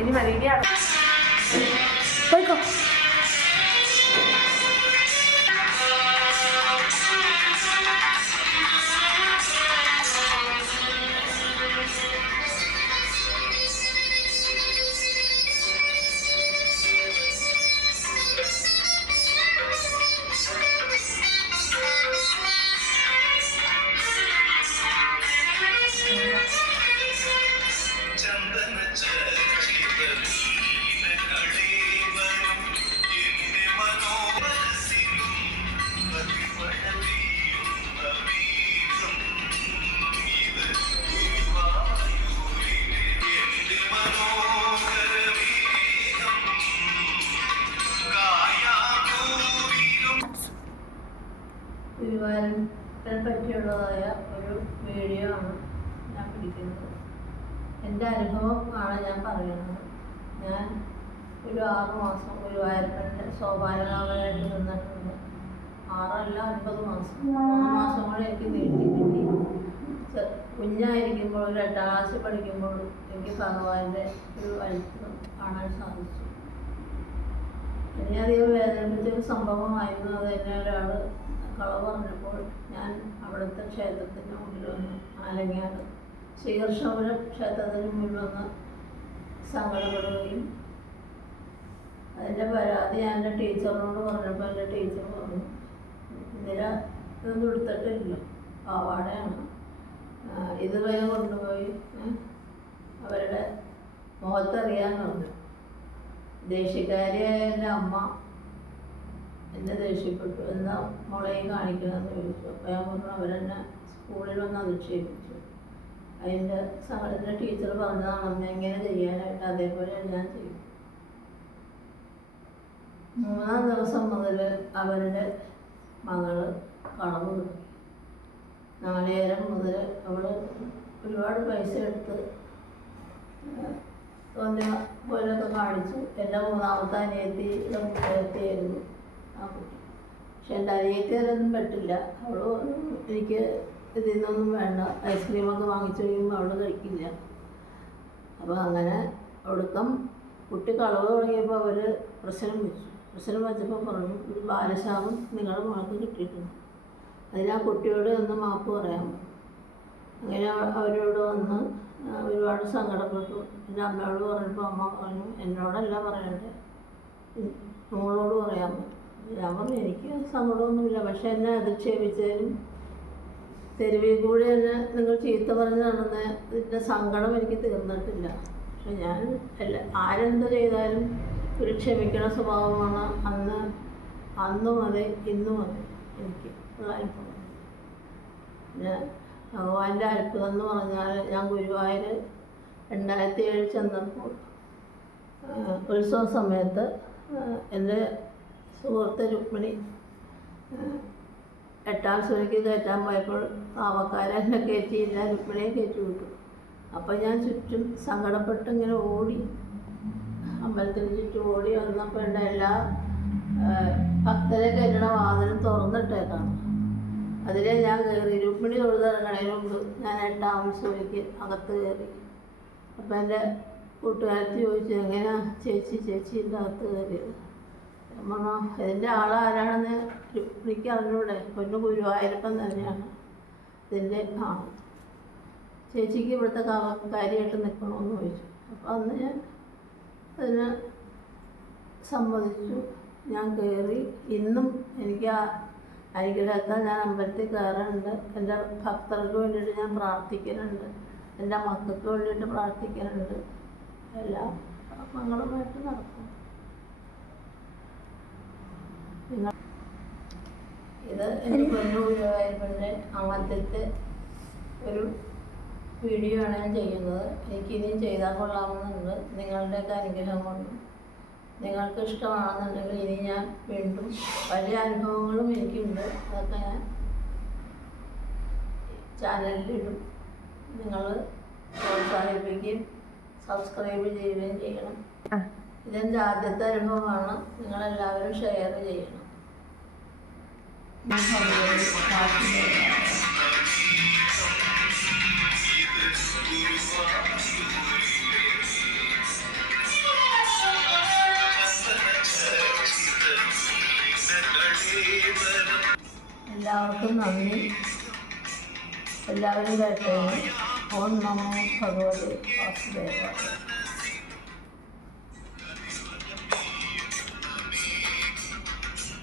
ഇനി മലീനയാണ് പോയിക്കോ. ഗുരുവായൂരപ്പനെ പറ്റിയുള്ളതായ ഒരു വീഡിയോ ആണ് ഞാൻ പിടിക്കുന്നത്. എൻ്റെ അനുഭവം ആണ് ഞാൻ പറയുന്നത്. ഞാൻ ഒരു 6 മാസം ഗുരുവായൂരപ്പൻ്റെ സോപാനകാമനായിട്ട് നിന്നിട്ടുണ്ട്. 6 അല്ല 9 മാസം. 3 മാസം കൂടെ എനിക്ക് നീട്ടി കിട്ടി. കുഞ്ഞായിരിക്കുമ്പോൾ ഒരു 8ാം ക്ലാസ്സിൽ പഠിക്കുമ്പോൾ എനിക്ക് ഭഗവാന്റെ ഒരു അത്ഭുതം കാണാൻ സാധിച്ചു. എന്നെയധികം വേദനിപ്പിച്ചൊരു സംഭവമായിരുന്നു. അത് എന്നെ ഒരാൾ കളവ് പറഞ്ഞപ്പോൾ ഞാൻ അവിടുത്തെ ക്ഷേത്രത്തിൻ്റെ മുന്നിൽ വന്ന് ആലങ്ങാട് ശ്രീകൃഷ്ണപുരം ക്ഷേത്രത്തിന് മുന്നിൽ വന്ന് സങ്കടപ്പെടുകയും അതിൻ്റെ പരാതി ഞാൻ എൻ്റെ ടീച്ചറിനോട് പറഞ്ഞപ്പോൾ എൻ്റെ ടീച്ചർ പറഞ്ഞു, ഇന്ദിര ഇതൊന്നും എടുത്തിട്ടില്ല, പാവാടയാണ്, ഇതുവരെ കൊണ്ടുപോയി അവരുടെ മുഖത്തറിയാൻ പറഞ്ഞു. ദേഷ്യക്കാരിയായ എൻ്റെ അമ്മ എന്നെ ദേഷ്യപ്പെട്ടു. എന്താ മോളെയും കാണിക്കണമെന്ന് ചോദിച്ചു. അപ്പോൾ ഞാൻ പറഞ്ഞു അവരെന്നെ സ്കൂളിൽ വന്ന് അധിക്ഷേപിച്ചു. അതിൻ്റെ സങ്കടത്തിൻ്റെ ടീച്ചർ പറഞ്ഞതാണെന്ന് എങ്ങനെ ചെയ്യാനായിട്ട് അതേപോലെ ഞാൻ ചെയ്തു. 3-ാം ദിവസം മുതൽ അവരുടെ മകള് കളവ് തുടങ്ങി. 4,000 മുതൽ അവൾ ഒരുപാട് പൈസ എടുത്ത് തോന്നിയ പോലൊക്കെ കാണിച്ചു. എൻ്റെ 3ാമത്തെ അനിയത്തിയുടെ മുഖത്തെയായിരുന്നു ആ കുട്ടി. പക്ഷെ എൻ്റെ അനിയത്തിയൊന്നും പറ്റില്ല. അവൾ എനിക്ക് ഇതിൽ നിന്നൊന്നും വേണ്ട, ഐസ്ക്രീമൊക്കെ വാങ്ങിച്ചു കഴിയുമ്പോൾ അവൾ കഴിക്കില്ല. അപ്പോൾ അങ്ങനെ ഒടുക്കം കുട്ടി കളവ് തുടങ്ങിയപ്പോൾ അവർ പ്രശ്നം വെച്ചപ്പോൾ പറഞ്ഞു, ഒരു ബാലശാപം നിങ്ങളുടെ മകൾക്ക് കിട്ടിയിട്ടുണ്ട്, അതിന് ആ കുട്ടിയോട് ഒന്ന് മാപ്പ് പറയാൻ പറഞ്ഞു. അങ്ങനെ അവരോട് വന്ന് ഒരുപാട് സങ്കടപ്പെട്ടു. എൻ്റെ അമ്മയോട് പറഞ്ഞപ്പോൾ അമ്മ പറഞ്ഞു, എന്നോടല്ല പറയണ്ടേ, മോളോട് പറയാൻ പറ്റും. ഞാൻ പറഞ്ഞു എനിക്ക് സങ്കടമൊന്നുമില്ല, പക്ഷെ എന്നെ അധിക്ഷേപിച്ചതിനും തെരുവിൽ കൂടെ എന്നെ നിങ്ങൾ ചീത്ത പറഞ്ഞ് നടന്ന ഇതിൻ്റെ സങ്കടം എനിക്ക് തീർന്നിട്ടില്ല. പക്ഷെ ഞാൻ ആരെന്ത് ചെയ്താലും ഒരു ക്ഷമിക്കണ സ്വഭാവമാണ് അന്നും അതെ ഇന്നും അതെ എനിക്ക് ഉള്ള അനുഭവം. പിന്നെ ഭഗവാന്റെ അത്ഭുതം എന്ന് പറഞ്ഞാൽ, ഞാൻ ഗുരുവായൂർ 2007 ചെന്നപ്പോൾ ഉത്സവ സമയത്ത് എൻ്റെ സുഹൃത്ത് രുക്മിണി 8ാം സുരയ്ക്ക് കയറ്റാൻ പോയപ്പോൾ പാവക്കാരെ എന്നെ കയറ്റിയില്ല, രുക്മിണിയെ കയറ്റി വിട്ടു. അപ്പം ഞാൻ ചുറ്റും സങ്കടപ്പെട്ട് ഇങ്ങനെ ഓടി, അമ്പലത്തിന് ചുറ്റും ഓടി വന്നപ്പോൾ എൻ്റെ എല്ലാ ഭക്തരെ കയറ്റണ വാതിലും തുറന്നിട്ടേക്കാണ്. അതിലെ ഞാൻ കയറി. രുക്മിണി തൊഴുതിറങ്ങണതിന് മുമ്പ് ഞാൻ 8ാം സുരയ്ക്ക് അകത്ത് കയറി. അപ്പം എൻ്റെ കൂട്ടുകാരത്തി ചോദിച്ചു, എങ്ങനെയാ ചേച്ചീൻ്റെ അകത്ത് കയറിയത്? പറഞ്ഞോ, ഇതിൻ്റെ ആളാരാണെന്ന് രുക്മിണിക്ക് അറിഞ്ഞൂടെ, പൊന്നു ഗുരുവായൂരപ്പൻ തന്നെയാണ് ഇതിൻ്റെ ആൾ, ചേച്ചിക്ക് ഇവിടുത്തെ കാര്യമായിട്ട് നിൽക്കണമെന്ന് ചോദിച്ചു. അപ്പോൾ അന്ന് ഞാൻ അതിന് സമ്മതിച്ചു. ഞാൻ കയറി. ഇന്നും എനിക്ക് ആ അനുഗ്രഹത്താൽ ഞാൻ അമ്പലത്തിൽ കയറുന്നുണ്ട്. എൻ്റെ ഭക്തർക്ക് വേണ്ടിയിട്ട് ഞാൻ പ്രാർത്ഥിക്കുന്നുണ്ട്, എൻ്റെ മക്കൾക്ക് വേണ്ടിയിട്ട് പ്രാർത്ഥിക്കുന്നുണ്ട്. എല്ലാം മംഗളമായിട്ട് നടക്കും. ഇത് എൻ്റെ പൊന്നു ഗുരുവായൂരപ്പൻ്റെ ആദ്യത്തെ ഒരു വീഡിയോ ആണ് ഞാൻ ചെയ്യുന്നത്. എനിക്കിനിയും ചെയ്താൽ കൊള്ളാമെന്നുണ്ട്. നിങ്ങളുടെയൊക്കെ അനുഗ്രഹം കൊണ്ടും നിങ്ങൾക്ക് ഇഷ്ടമാണെന്നുണ്ടെങ്കിൽ ഇനി ഞാൻ വീണ്ടും വലിയ അനുഭവങ്ങളും എനിക്കുണ്ട്, അതൊക്കെ ഞാൻ ചാനലിലിടും. നിങ്ങൾ പ്രോത്സാഹിപ്പിക്കുകയും സബ്സ്ക്രൈബ് ചെയ്യുകയും ചെയ്യണം. ഇതെൻ്റെ ആദ്യത്തെ അനുഭവമാണ്, നിങ്ങളെല്ലാവരും ഷെയർ ചെയ്യണം. എല്ലാവർക്കും നന്ദി. എല്ലാവരും കേട്ടതിന് ഓം നമോ ഭഗവതി വാസുദേവായ.